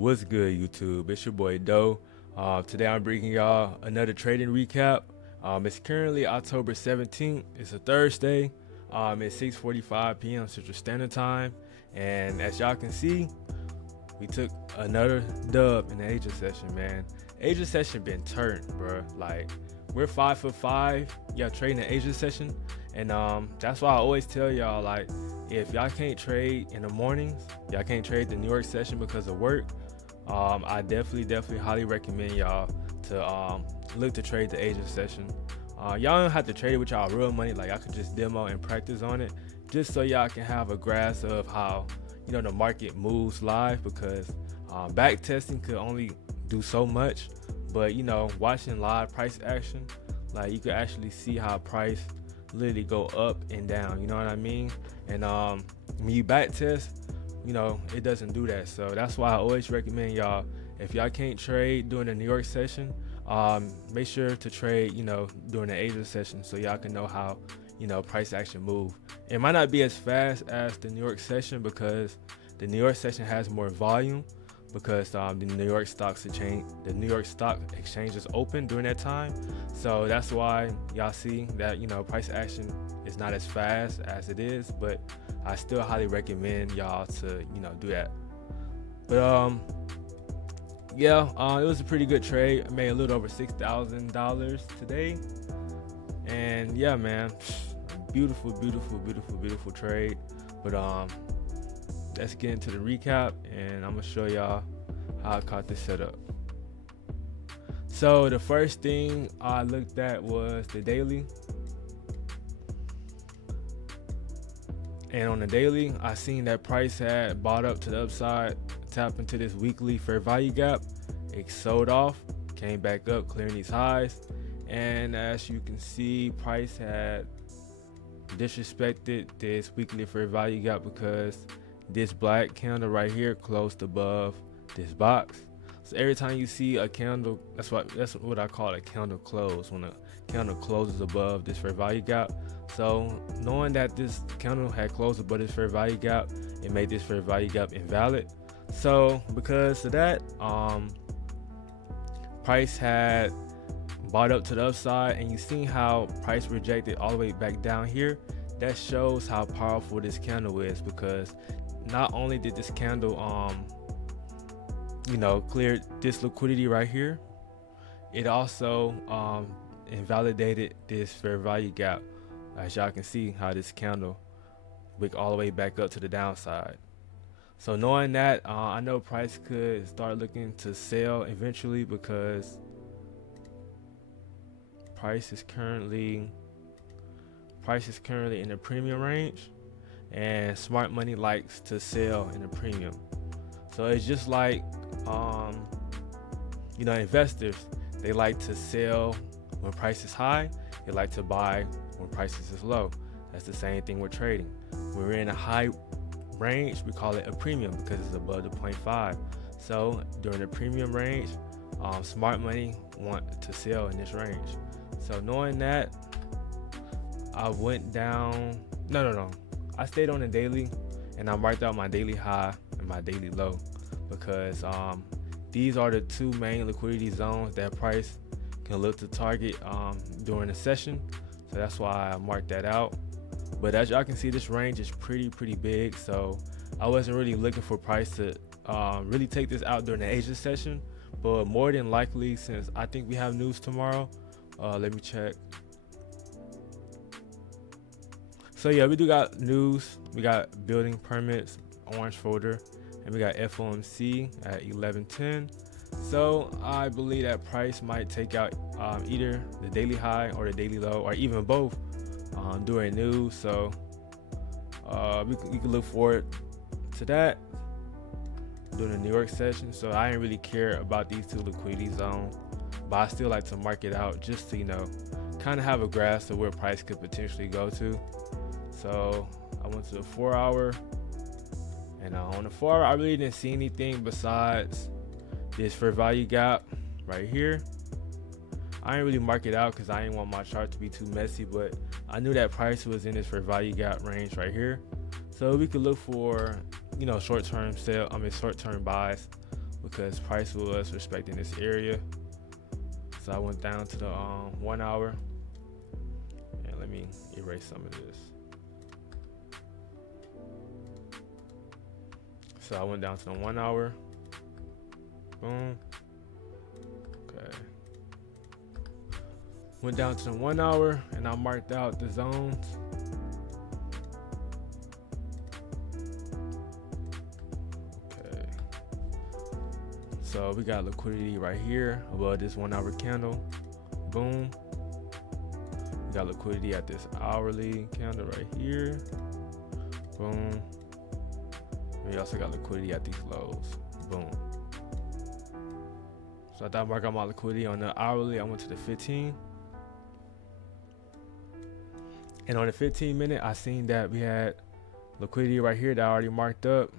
What's good, YouTube? It's your boy Doe. Today I'm bringing y'all another trading recap. It's currently October 17th. It's a Thursday. It's 6:45 p.m. Central Standard Time, and as y'all can see, we took another dub in the Asia session, man. Asia session been turned, bro. Like, we're 5 for 5, trading the Asia session, and that's why I always tell y'all, like, if y'all can't trade in the mornings, y'all can't trade the New York session because of work. I definitely highly recommend y'all to look to trade the Asia session. Y'all don't have to trade it with y'all real money. Like, I could just demo and practice on it, just so y'all can have a grasp of how the market moves live, because back testing could only do so much, but watching live price action, like, you could actually see how price literally go up and down, you know what I mean? And when you back test, it doesn't do that. So that's why I always recommend y'all, if y'all can't trade during the New York session, make sure to trade during the Asia session, so y'all can know how price action move. It might not be as fast as the New York session, because the New York session has more volume, because the New York Stock Exchange is open during that time. So that's why y'all see that price action is not as fast as it is, but I still highly recommend y'all to do that. But it was a pretty good trade. I made a little over $6,000 today, and yeah, man, beautiful trade. But let's get into the recap, and I'm gonna show y'all how I caught this setup. So the first thing I looked at was the daily, and on the daily, I seen that price had bought up to the upside, tapped into this weekly fair value gap. It sold off, came back up, clearing these highs, and as you can see, price had disrespected this weekly fair value gap, because this black candle right here closed above this box. So every time you see a candle, that's what I call a candle close, when a candle closes above this fair value gap. So knowing that this candle had closed above this fair value gap, it made this fair value gap invalid. So because of that, price had bought up to the upside, and you seen how price rejected all the way back down here. That shows how powerful this candle is, because not only did this candle clear this liquidity right here, it also invalidated this fair value gap. As y'all can see how this candle wick all the way back up to the downside. So knowing that, I know price could start looking to sell eventually, because price is currently in the premium range, and smart money likes to sell in the premium. So it's just like investors, they like to sell when price is high, they like to buy when prices is low. That's the same thing with trading. When we're in a high range, we call it a premium, because it's above the 0.5. So during the premium range, smart money want to sell in this range. So knowing that, I went down. No. I stayed on the daily, and I marked out my daily high and my daily low, because these are the two main liquidity zones that price can look to target during the session. So that's why I marked that out. But as y'all can see, this range is pretty big, so I wasn't really looking for price to really take this out during the Asia session. But more than likely, since I think we have news tomorrow, let me check. So yeah, we do got news. We got building permits, orange folder, and we got FOMC at 11:10. So I believe that price might take out either the daily high or the daily low, or even both during news. So we could look forward to that during the New York session. So I didn't really care about these two liquidity zones, but I still like to mark it out, just to kind of have a grasp of where price could potentially go to. So I went to the 4 hour, and on the 4 hour, I really didn't see anything besides this fair value gap right here. I didn't really mark it out because I didn't want my chart to be too messy, but I knew that price was in this fair value gap range right here. So we could look for short-term buys because price was respecting this area. So I went down to the 1 hour, and let me erase some of this. So I went down to the 1 hour. Boom. Okay. Went down to the 1 hour, and I marked out the zones. Okay. So we got liquidity right here above this 1 hour candle. Boom. We got liquidity at this hourly candle right here. Boom. We also got liquidity at these lows. Boom. So I marked out my liquidity on the hourly. I went to the 15. And on the 15 minute, I seen that we had liquidity right here that I already marked up.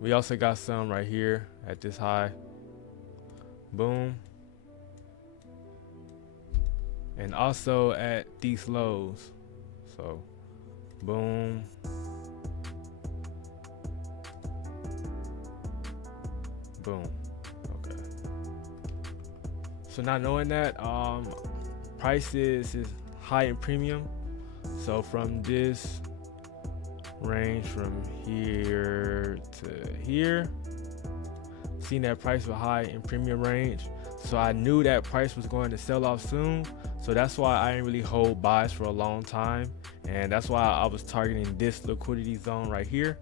We also got some right here at this high. Boom. And also at these lows. So, boom. Boom. Okay. So now knowing that, price is high in premium. So from this range from here to here, seen that price was high in premium range. So I knew that price was going to sell off soon. So that's why I didn't really hold buys for a long time. And that's why I was targeting this liquidity zone right here.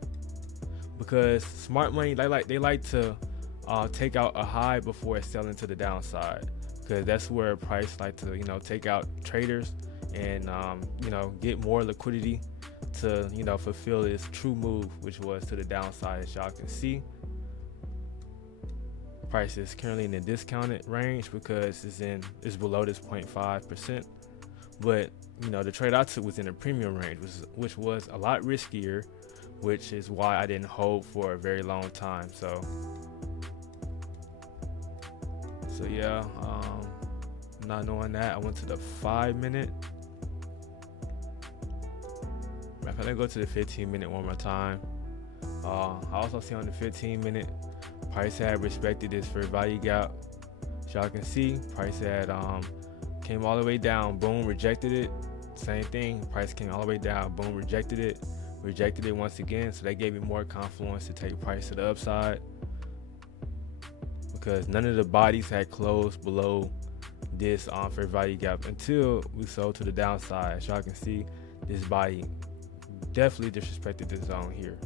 Because smart money, they like to take out a high before it's selling to the downside. Because that's where price like to take out traders and get more liquidity to fulfill its true move, which was to the downside. As y'all can see, price is currently in the discounted range because it's below this 0.5%. But the trade I took was in the premium range, which was a lot riskier, which is why I didn't hold for a very long time. So yeah, not knowing that, I went to the 5 minute. Let me go to the 15 minute one more time. I also see on the 15 minute, price had respected this fair value gap. As y'all can see, price had came all the way down, boom, rejected it. Same thing, price came all the way down, boom, rejected it once again. So that gave me more confluence to take price to the upside, because none of the bodies had closed below this fair value gap until we sold to the downside. As y'all can see, this body definitely disrespected this zone here.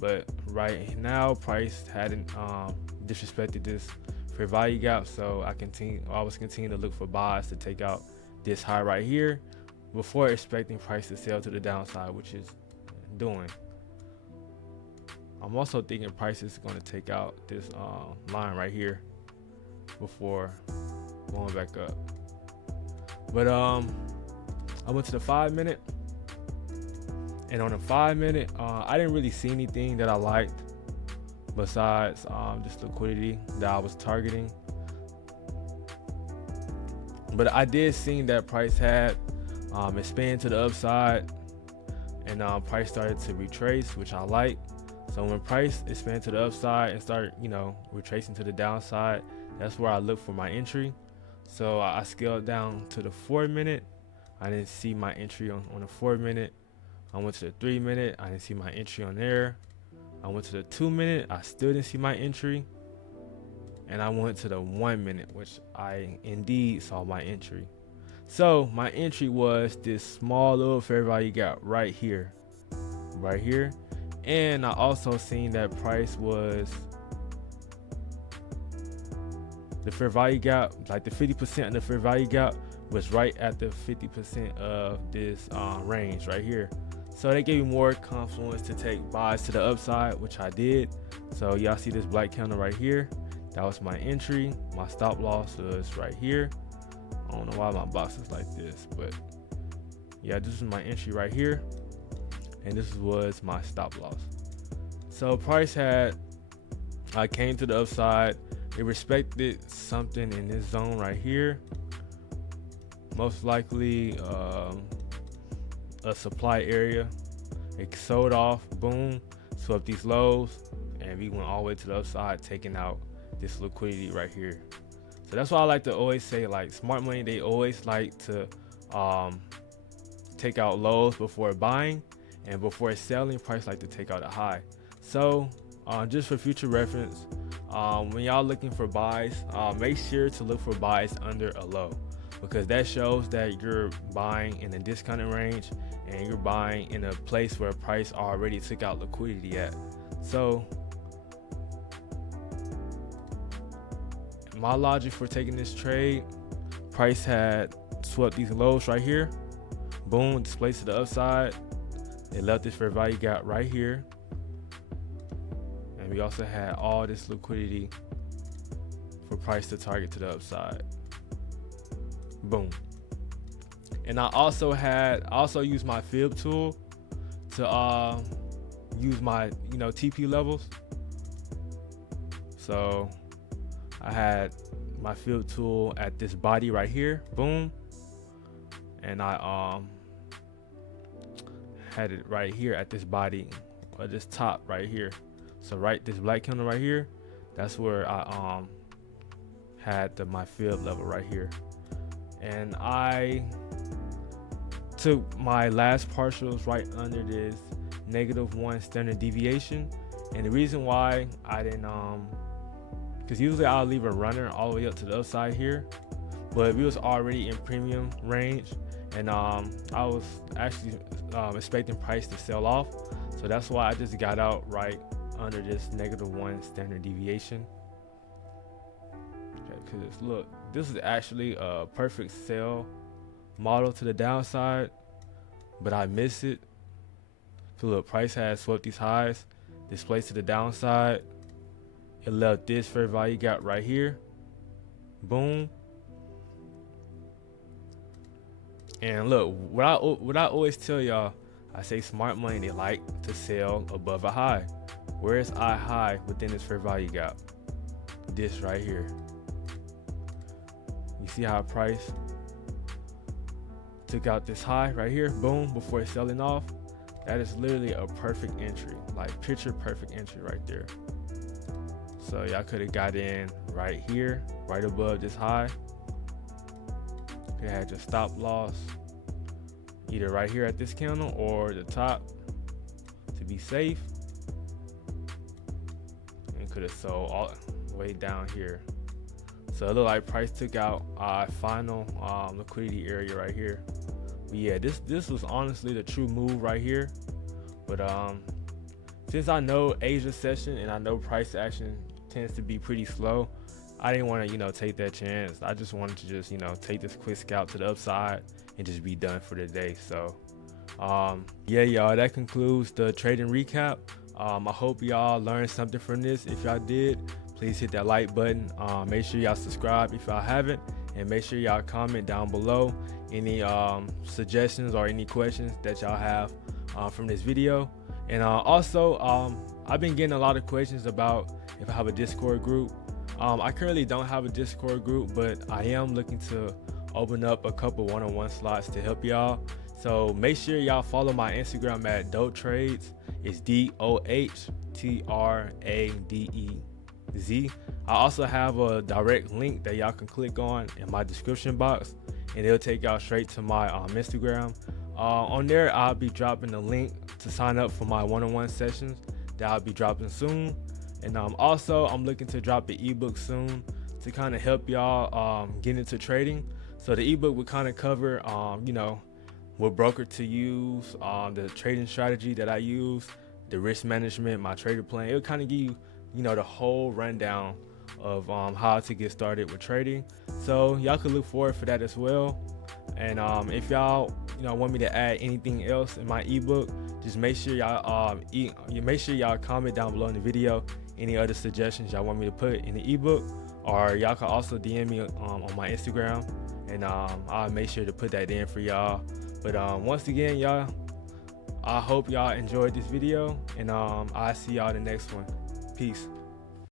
But right now, price hadn't disrespected this fair value gap, so I was continuing to look for buys to take out this high right here before expecting price to sell to the downside, which is doing. I'm also thinking price is going to take out this line right here before going back up. But I went to the 5 minute, and on the 5 minute, I didn't really see anything that I liked besides this liquidity that I was targeting. But I did see that price had expanded to the upside, and price started to retrace, which I like. So when price expanded to the upside and start, retracing to the downside, that's where I look for my entry. So I scaled down to the 4 minute. I didn't see my entry on the 4 minute. I went to the 3 minute. I didn't see my entry on there. I went to the 2 minute. I still didn't see my entry. And I went to the 1 minute, which I indeed saw my entry. So my entry was this small little fair value gap right here. And I also seen that price was the fair value gap, like the 50% of the fair value gap was right at the 50% of this range right here. So that gave me more confluence to take buys to the upside, which I did. So y'all see this black candle right here. That was my entry. My stop loss was right here. I don't know why my box is like this, but yeah, this is my entry right here. And this was my stop loss. So price came to the upside. It respected something in this zone right here. Most likely a supply area. It sold off, boom. swept these lows, and we went all the way to the upside, taking out this liquidity right here. So that's why I like to always say, like, smart money, they always like to take out lows before buying, and before selling, price like to take out a high. So just for future reference, when y'all looking for buys, make sure to look for buys under a low, because that shows that you're buying in a discounted range and you're buying in a place where price already took out liquidity at. So my logic for taking this trade, price had swept these lows right here, boom, displaced to the upside. They left this fair value gap right here, and we also had all this liquidity for price to target to the upside, boom. And I also used my fib tool to use my TP levels. So I had my fib tool at this body right here, boom, and I had it right here at this body, or this top right here. So this black candle right here, that's where I had my fib level right here. And I took my last partials right under this -1 standard deviation. And the reason why I didn't because usually I'll leave a runner all the way up to the upside here, but we was already in premium range, and I was actually expecting price to sell off. So that's why I just got out right under this -1 standard deviation. Okay, because look, this is actually a perfect sell model to the downside, but I missed it. So look, price has swept these highs, displaced to the downside. It left this fair value gap right here, boom. And look, what I always tell y'all, I say smart money, they like to sell above a high. Where is I high within this fair value gap? This right here. You see how price took out this high right here, boom, before it's selling off? That is literally a perfect entry, like picture perfect entry right there. So y'all could have got in right here, right above this high. You had your stop loss either right here at this candle or the top to be safe, and could have sold all the way down here. So it looked like price took out our final liquidity area right here. But yeah, this was honestly the true move right here. But since I know Asia session and I know price action tends to be pretty slow, I didn't want to take that chance. I just wanted to just take this quick scalp to the upside and just be done for the day. So yeah, y'all, that concludes the trading recap. I hope y'all learned something from this. If y'all did, please hit that like button. Make sure y'all subscribe if y'all haven't, and make sure y'all comment down below any suggestions or any questions that y'all have from this video. And also I've been getting a lot of questions about if I have a Discord group. I currently don't have a Discord group, but I am looking to open up a couple one-on-one slots to help y'all. So make sure y'all follow my Instagram at Dope Trades. It's DOHTRADEZ. I also have a direct link that y'all can click on in my description box, and it'll take y'all straight to my Instagram. On there, I'll be dropping a link to sign up for my one-on-one sessions that I'll be dropping soon. And also, I'm looking to drop an ebook soon to kind of help y'all get into trading. So the ebook would kind of cover, what broker to use, the trading strategy that I use, the risk management, my trader plan. It'll kind of give you, the whole rundown of how to get started with trading. So y'all could look forward for that as well. And if y'all want me to add anything else in my ebook, just make sure y'all comment down below in the video any other suggestions y'all want me to put in the ebook, or y'all can also DM me on my Instagram, and I'll make sure to put that in for y'all. But once again, y'all, I hope y'all enjoyed this video, and I'll see y'all in the next one. Peace.